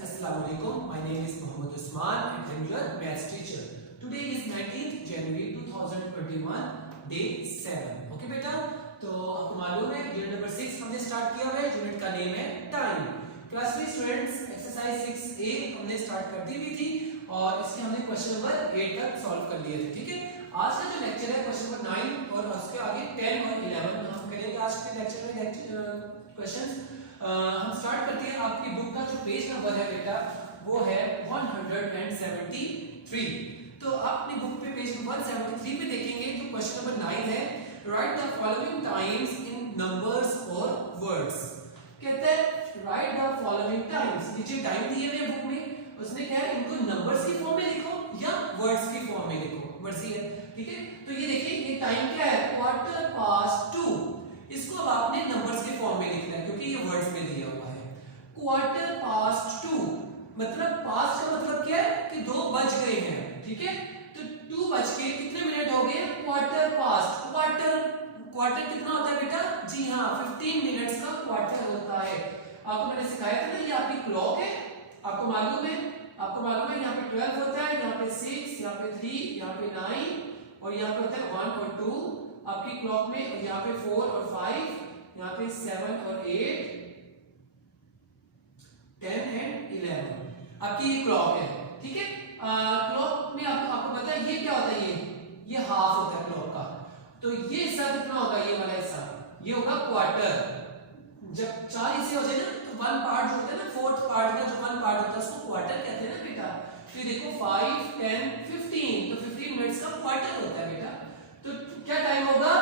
Assalamualaikum. My name is Muhammad Usman and I'm your maths teacher. Today is 19th January 2021, day 7. Okay बेटा, तो आपको मालूम है unit number 6 हमने start किया है. यूनिट का नेम है टाइम. क्लास में स्टूडेंट्स एक्सरसाइज 6A हमने स्टार्ट कर दी हुई थी और इसके हमने क्वेश्चन नंबर 8 तक सॉल्व कर लिए थे. ठीक है, आज का जो लेक्चर है क्वेश्चन नंबर 9 और उसके आगे 10 और 11 हम करेंगे आज के लेक्चर में क्वेश्चंस. हम स्टार्ट करते हैं. आपकी बुक का जो पेज नंबर है बेटा वो है 173. तो आप अपनी बुक पे पेज नंबर 173 पे देखेंगे तो क्वेश्चन नंबर 9 है right the following times in numbers और वर्ड्स. कहता है राइट द फॉलोइंग टाइम्स. नीचे टाइम दिए हुए बुक में, उसने क्या है इनको नंबर्स की फॉर्म में लिखो या वर्ड्स की फॉर्म में लिखो, मर्जी है. ठीक है, तो ये देखिए ये टाइम क्या है 2:15. इसको अब आपने नंबर्स के फॉर्म में लिखना है क्योंकि ये वर्ड्स में दिया हुआ है. 2:15 मतलब पास्ट का मतलब क्या है कि 2 बज गए हैं. ठीक है, तो 2 बज के कितने मिनट हो गए? Quarter past. क्वार्टर कितना होता है बेटा? जी हाँ, 15 मिनट्स का क्वार्टर होता है. आपको मैंने सिखाया था ना, ये आपकी क्लॉक है. आपको मालूम है यहाँ पे 12 होता है, यहाँ पे 6, यहाँ पे 3, यहाँ पे 9 और यहाँ पे होता है 1 और 2 आपकी क्लॉक में. और यहाँ पे 4 और 5, यहाँ पे 7 और 8, 10 एंड 11 आपकी ये क्लॉक है. ठीक है, क्लॉक में आपको पता है ये क्या होता है? ये हाफ होता है क्लॉक का. तो ये हिस्सा कितना होगा? ये वाला हिस्सा ये होगा क्वार्टर. जब 4 हिस्से हो जाए ना तो 1 पार्ट जो होता है ना, 4th पार्ट का जो 1 पार्ट होता है उसको क्वार्टर कहते हैं ना बेटा. तो देखो 5, 10, 15 तो 15 मिनट्स का क्वार्टर होता है बेटा. तो क्या टाइम होगा?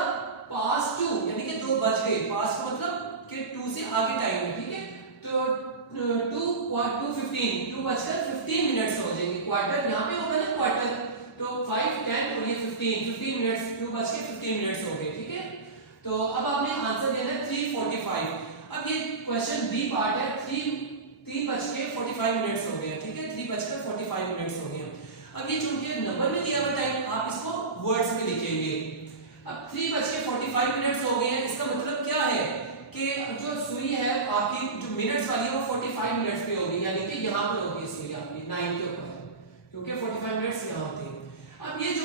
पास्ट 2 यानी कि 2 बज गए. पास्ट का मतलब कि 2 से आगे टाइम है. ठीक है, तो 2 बजकर 15 मिनट्स हो जाएंगे. क्वार्टर यहाँ पे होगा ना क्वार्टर, तो 5, 10 और ये 15 मिनट्स, 2 बज के 15 मिनट्स हो गए. ठीक है, तो अब आपने आंसर देना है 3:45. अब ये क्वेश्चन बी पार्ट है. 3 बज के 45 मिनट्स हो गए. ठीक है, 3 बजकर 45 मिनट्स हो गए. अब ये चूंकि नंबर में दिया हुआ टाइम, आप इसको वर्ड्स में लिखेंगे. अब 3 बज के 45 मिनट्स हो गए हैं. इसका मतलब क्या है कि जो सुई है आपकी जो मिनट्स वाली है वो 45 मिनट्स पे होगी, यानी कि यहाँ पर होगी सुई आपकी 9 के ऊपर, क्योंकि 45 मिनट्स यहाँ होते हैं. अब ये जो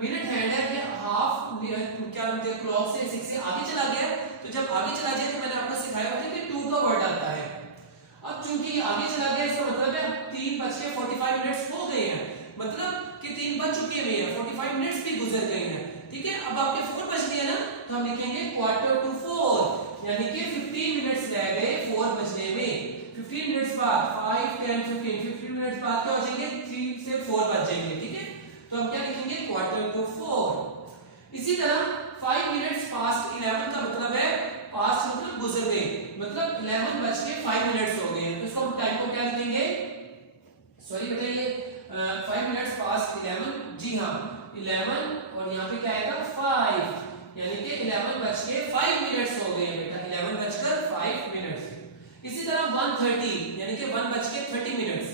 मिनट हैंड है ये हाफ क्या बोलते हैं क्लॉक से 6 से आगे चला गया. तो जब आगे चला जाए तो मैंने आपको सिखाया था कि 2 का वर्ड आता है. अब चूंकि ये आगे चला गया इसका मतलब है 3 बज के 45 मिनट्स हो गए हैं, मतलब कि 3 बज चुके हुए हैं, 45 मिनट्स भी गुजर गए हैं. ठीक है, अब आपके 4 बज गए ना तो हम लिखेंगे 4:45 यानी कि 15 मिनट्स रह गए 4 बजने में. 15 मिनट्स बाद 5, 10, 15 मिनट्स बाद क्या हो जाएंगे? 3 से 4 बज जाएंगे. ठीक है, तो हम क्या लिखेंगे 4:45. इसी तरह 5 मिनट्स पास्ट 11 का मतलब है पास्ट मतलब गुजर गए, मतलब 11 बज के 5 मिनट्स हो गए. तो इसको हम टाइम को क्या लिखेंगे? सॉरी बेटा, ये 5 मिनट्स पास्ट 11, जी हाँ 11 और यहाँ पे क्या आएगा 5, यानी कि 11 बज के 5 मिनट्स हो गए बेटा. 11 बजकर 5 मिनट्स. इसी तरह 1:30 यानी कि 1 बज के 30 मिनट्स.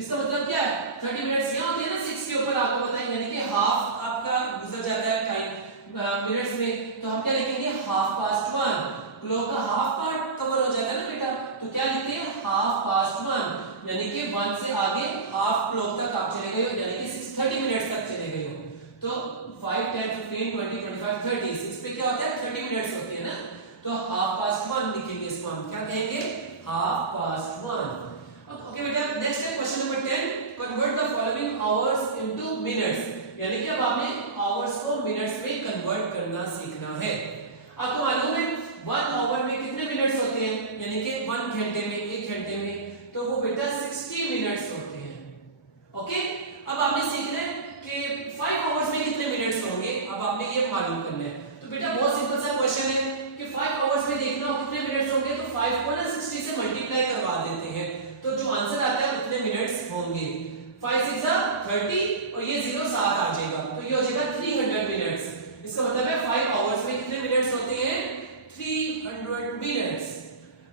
इसका मतलब क्या है? 30 मिनट्स यहाँ होते हैं ना 6 के ऊपर, आपको पता है, यानी कि हाफ आपका गुजर जाता है टाइम मिनट्स में. तो हम क्या लिखेंगे 1:30. क्लॉक का हाफ पार्ट कवर हो जाएगा ना बेटा, तो क्या लिखते हैं 1:30 यानी कि 1 से आगे हाफ क्लॉक तक आप चले गए हो, यानी कि 30 मिनट्स तक चले गए हो. तो 5, 10, 15, 20, 25, 30 6 पे क्या होता है 30 मिनट्स होती है ना. तो 1:30 लिखेंगे. इसको हम क्या कहेंगे 1:30. ओके बेटा, नेक्स्ट है question number 10. Convert the following hours into minutes. यानी कि अब आपने आवर्स को मिनट्स में कन्वर्ट करना सीखना है. आपको मालूम है 1 आवर में कितने मिनट्स होते हैं? यानी कि 1 घंटे में, 1 घंटे में तो वो बेटा 60 मिनट्स होते हैं. ओके, अब आपने सीखना है कि 5 आवर्स में कितने मिनट्स होंगे. अब आपने ये मालूम करना है. तो बेटा बहुत सिंपल सा क्वेश्चन है कि 5 आवर्स में देखना हो कितने मिनट्स होंगे, तो 5 को ना 60 से मल्टीप्लाई करवा देते हैं, तो जो आंसर आता है उतने मिनट्स होंगे. 5 6 30 और ये 0 साथ आ जाएगा, तो ये हो जाएगा 300 मिनट्स. इसका मतलब है 5 आवर्स में कितने मिनट्स होते हैं? 300 मिनट्स.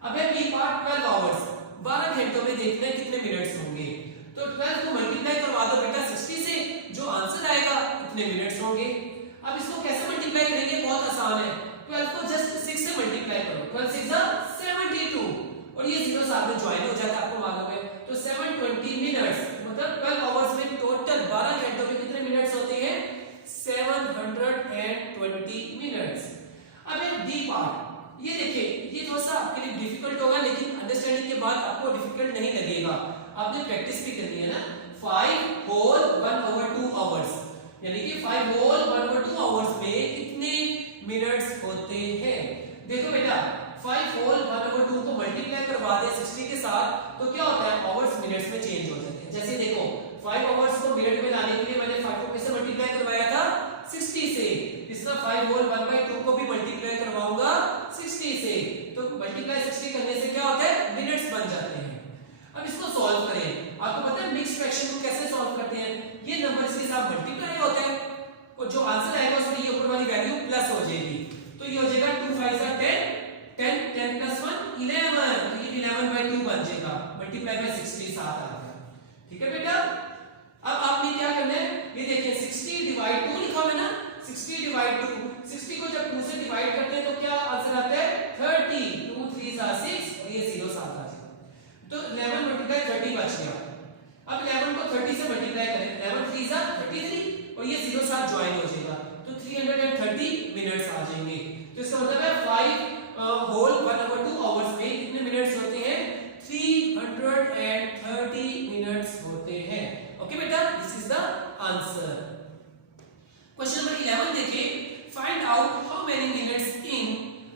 अब है बी पार्ट 12 आवर्स. 12 घंटों में देखना है कितने मिनट्स होंगे. तो 12 को मल्टीप्लाई करवा दो बेटा 60 से, जो आंसर आएगा उतने मिनट्स होंगे. अब इसको कैसे मल्टीप्लाई करेंगे? बहुत आसान है. 12 को जस्ट 6 से मल्टीप्लाई करो. 12 6 72 और ये 0 साथ में ज्वाइन हो जाता है, आपको मालूम है. तो 720 मिनट्स, मतलब 12 आवर्स में टोटल 12 घंटों में कितने मिनट्स होते हैं? 720 मिनट्स। अब एक डी पार्ट, ये देखिए, ये थोड़ा सा आपके लिए डिफिकल्ट होगा, लेकिन अंडरस्टैंडिंग के बाद आपको डिफिकल्ट नहीं लगेगा। आपने प्रैक्टिस भी करनी है ना। 5 होल 1/2 आवर्स, यानी कि 5 होल 1/2 आवर्स में कितने मिनट्स होते हैं? देखो बेटा, 5 होल 1/2 को मल्टीप्लाई करवा दे 60 के साथ, तो क्या होता है? आवर्स मिनट्स में चेंज हो जाते हैं। जैसे देखो, 5 आवर्स को मिनट में लाने के लिए मैंने 5 को कैसे मल्टीप्लाई करवाया था? 60 से। इसका 5 होल 1/2 को भी मल्टीप्लाई करवाऊंगा 60 से, तो मल्टीप्लाई 60 करने से क्या होता है? मिनट्स बन जाते हैं। अब इसको सॉल्व करें। आपको पता है मिक्स्ड फ्रैक्शन को कैसे सॉल्व करते हैं? ये नंबर्स के साथ मल्टीप्लाई होता है और जो आंसर आएगा उसमें ये ऊपर वाली वैल्यू प्लस हो जाएगी, तो ये हो जाएगा 2 5 10 10 10 + 1 11, तो ये 11/2 बन जाएगा, मल्टीप्लाई बाय 60 साथ आ गया। ठीक है बेटा, अब आपने क्या करना है? ये देखिए 60/2 लिखा हुआ है ना, 60/2, 60 को जब 2 से डिवाइड करते हैं तो क्या आंसर आता है? 30, 2 3 6 और ये 0 साथ आ जाएगा, तो 11 × 30 बच गया। अब 11 को 30 से मल्टीप्लाई करें, 11 3 33 और ये 0 साथ ज्वाइन हो जाएगा, तो 330 मिनट्स आ जाएंगे। तो इसका मतलब है 5 होल 1/2 आवर्स में कितने मिनट्स होते हैं? 330 मिनट्स होते हैं। ओके बेटा, this is the answer. Question number 11 देखिए, find out how many minutes in,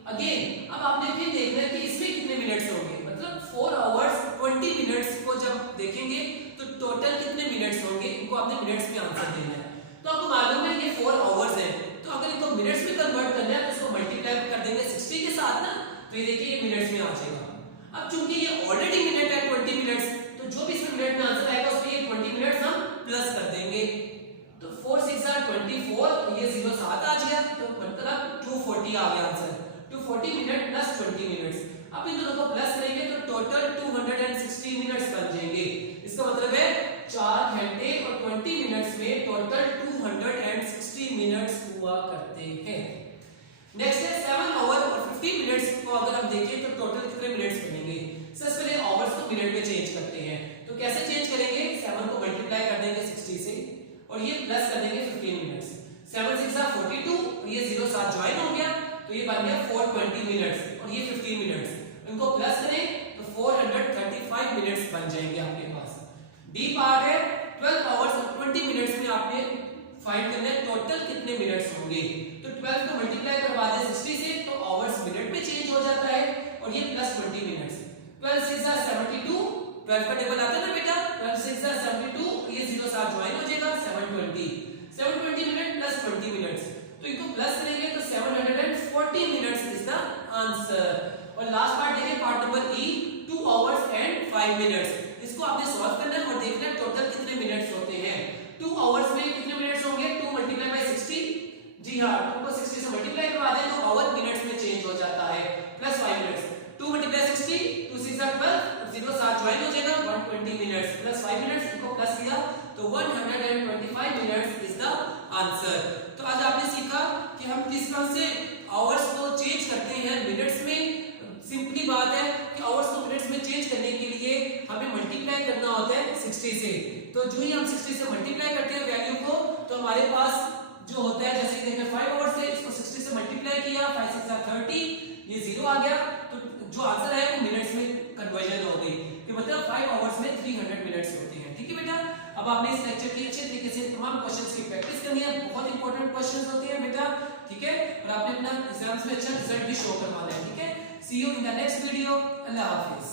again अब आपने फिर देखना है कि इसमें कितने मिनट्स होंगे, मतलब 4 आवर्स 20 मिनट्स को जब देखेंगे तो टोटल कितने मिनट्स होंगे, इनको आपने मिनट्स में आंसर देना है। तो आपको मालूम है ये 4 आवर्स है, तो अगर इनको मिनट्स में कन्वर्ट करना है तो इसको मल्टीप्लाई कर देंगे 60 के साथ ना, तो ये देखिए ये मिनट्स में आ जाएगा। अब चूंकि ये ऑलरेडी मिनट है 20 मिनट्स, तो जो भी इसमें मिनट में आंसर आएगा उसमें ये 20 मिनट्स हम प्लस कर देंगे, तो 4 6 24, ये 0 साथ आ गया, तो मतलब 240 आ गया आंसर, 240 मिनट प्लस 20 मिनट्स। अब इन दोनों को प्लस करेंगे तो टोटल 260 मिनट्स बन जाएंगे। इसका मतलब है 4 घंटे और 20 मिनट्स में टोटल 260 मिनट्स हुआ करते हैं। नेक्स्ट है 7 आवर और 50 मिनट्स को अगर हम देखें तो टोटल कितने मिनट्स बनेंगे? सबसे पहले आवर्स को मिनट में चेंज करते हैं, तो कैसे चेंज करेंगे? 7 को मल्टीप्लाई कर देंगे 60 से और ये प्लस कर देंगे 15 मिनट्स, 7 6 42 और ये 0 साथ ज्वाइन हो गया, तो ये बन गया 420 मिनट्स और ये 15 मिनट्स, इनको प्लस करें तो 435 मिनट्स बन जाएंगे आपके पास। डी पार्ट है 12 आवर्स और 20 मिनट्स में आपने फाइंड करना है टोटल कितने मिनट्स होंगे, तो 12 को मल्टीप्लाई करवा दे 60 से, तो आवर्स मिनट में चेंज हो जाता है और ये प्लस 20 मिनट्स, 12 6 72, 12 का टेबल आता है ना बेटा, 12 6 72, ये 0 साथ ज्वाइन हो जाएगा 720 मिनट प्लस 20 मिनट्स, तो इनको प्लस करेंगे तो 740 मिनट्स इज द आंसर। और लास्ट पार्ट देखिए, part number E, 2 hours and 5 minutes, इसको आपने सॉल्व करना है और देखना है टोटल कितने मिनट्स होते हैं। 2 आवर्स में कितने मिनट्स होंगे? 2 × 60, जी हां, 2 को 60 से मल्टीप्लाई करवा दें तो आवर मिनट्स में चेंज हो जाता है, प्लस 5 मिनट्स, 2 × 60, 2 6 12, 0 साथ ज्वाइन हो जाएगा 120 मिनट्स प्लस 5 मिनट्स, इनको प्लस किया तो 125 मिनट्स इज द आंसर। तो आज आपने सीखा कि हम किस तरह से आवर्स को चेंज करते हैं मिनट्स में। सिंपली बात है कि आवर्स को मिनट्स में चेंज करने के लिए हमें मल्टीप्लाई करना होता है 60 से, तो जो ही हम 60 से मल्टीप्लाई करते हैं वैल्यू को, तो हमारे पास जो होता है, जैसे देखिए 5 आवर्स है, इसको 60 से मल्टीप्लाई किया, 5 6 30, ये 0 आ गया, तो जो आंसर है वो मिनट्स में कन्वर्जन हो गई, कि मतलब 5 आवर्स में 300 मिनट्स होते हैं। ठीक है बेटा, अब आपने इस लेक्चर की अच्छे तरीके से तमाम क्वेश्चंस की प्रैक्टिस करनी है, बहुत इंपॉर्टेंट क्वेश्चंस होते हैं बेटा, ठीक है, और आपने अपना एग्जाम्स में अच्छा रिजल्ट भी शो करवाना है। ठीक है, see you in the next video, अल्लाह हाफिज।